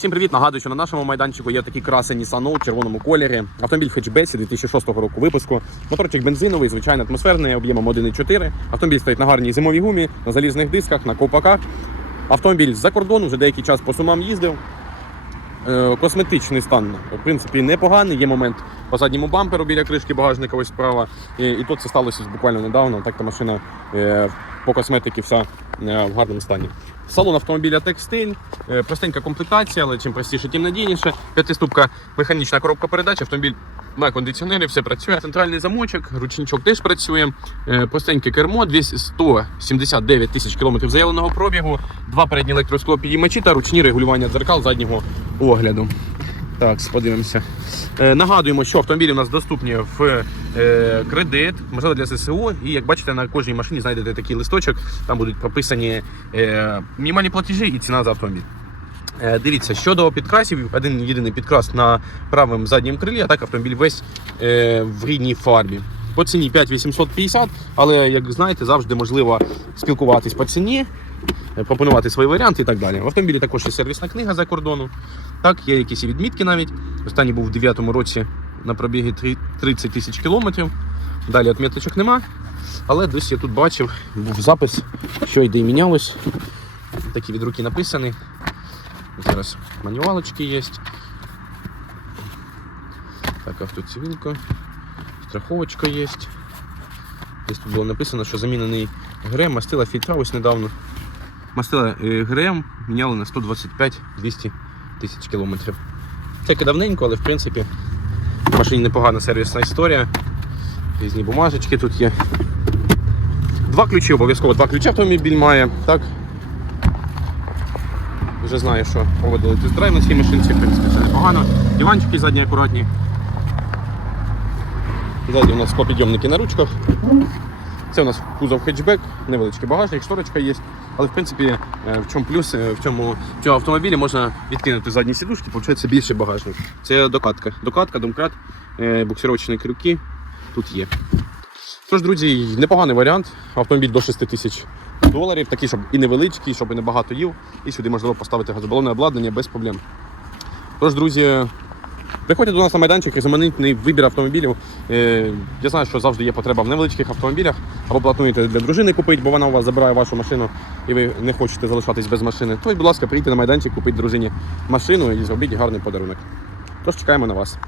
Всім привіт! Нагадую, що на нашому майданчику є такі краси Nissan Note в червоному кольорі. Автомобіль хетчбеці 2006 року випуску. Моторчик бензиновий, звичайно атмосферний, об'ємом 1,4. Автомобіль стоїть на гарній зимовій гумі, на залізних дисках, на ковпаках. Автомобіль з-за кордону вже деякий час по сумам їздив. Е, Косметичний стан, в принципі, непоганий. Є момент по задньому бамперу біля кришки багажника ось справа. І, і тут це сталося буквально недавно. Так та машина е, по косметиці вся е, в гарному стані. Салон автомобіля текстиль, е, простенька комплектація, але чим простіше, тим надійніше. П'ятиступка механічна коробка передач, автомобіль на кондиціонері, все працює. Центральний замочок, ручничок теж працює. Е, Простеньке кермо, 200 179 тисяч кілометрів заявленого пробігу, два передні електросклопідіймачі та ручні регулювання дзеркал заднього огляду. Так, подивимося. Е, нагадуємо, що автомобілі у нас доступні в е, кредит, можливо для ЗСУ. І як бачите, на кожній машині знайдете такий листочок, там будуть прописані е, мінімальні платежі і ціна за автомобіль. Е, Дивіться, щодо підкрасів, один єдиний підкрас на правому заднім крилі, а так автомобіль весь е, в рідній фарбі. По ціні 5850, але як знаєте, завжди можливо спілкуватись по ціні, пропонувати свої варіанти і так далі. В автомобілі також є сервісна книга за кордону. Так, є якісь відмітки навіть. Останній був у 9 році на пробігі 30 тисяч кілометрів. Далі відміточок нема. Але десь я тут бачив, був запис, що йде і мінялось. Такі від руки написані. Зараз манювалочки є. Так, автоцивілка. Страховочка є. Десь тут було написано, що замінений ГРМ, мастила фільтра ось недавно. Мастила е, ГРМ міняли на 125-200 тисяч кілометрів. Таке давненько, але в принципі в машині непогана сервісна історія. Різні бумажечки тут є. Два ключі, обов'язково два ключі автомобіль має. Так, вже знаю, що проводили тест-драйв на цій машинці, в принципі, все непогано. Диванчики задні акуратні. Ззаді у нас склопідйомники на ручках. Це у нас кузов хетчбек, невеличкий багажник, шторочка є. Але в принципі, е, в чому плюс, е, в цьому, в цьому автомобілі можна відкинути задні сідушки, виходить більший багажник. Це докатка. Докатка, домкрат, е, буксировочні крюки тут є. Тож, друзі, непоганий варіант. Автомобіль до 6 тисяч доларів, такий, щоб і невеличкий, щоб і не багато їв. І сюди можливо поставити газобалонне обладнання без проблем. Тож, друзі, приходьте до нас на майданчик, різноманітний вибір автомобілів. Е, Я знаю, що завжди є потреба в невеличких автомобілях, або плануєте для дружини купити, бо вона у вас забирає вашу машину і ви не хочете залишатись без машини. То, будь ласка, прийдіть на майданчик, купіть дружині машину і зробіть гарний подарунок. Тож чекаємо на вас.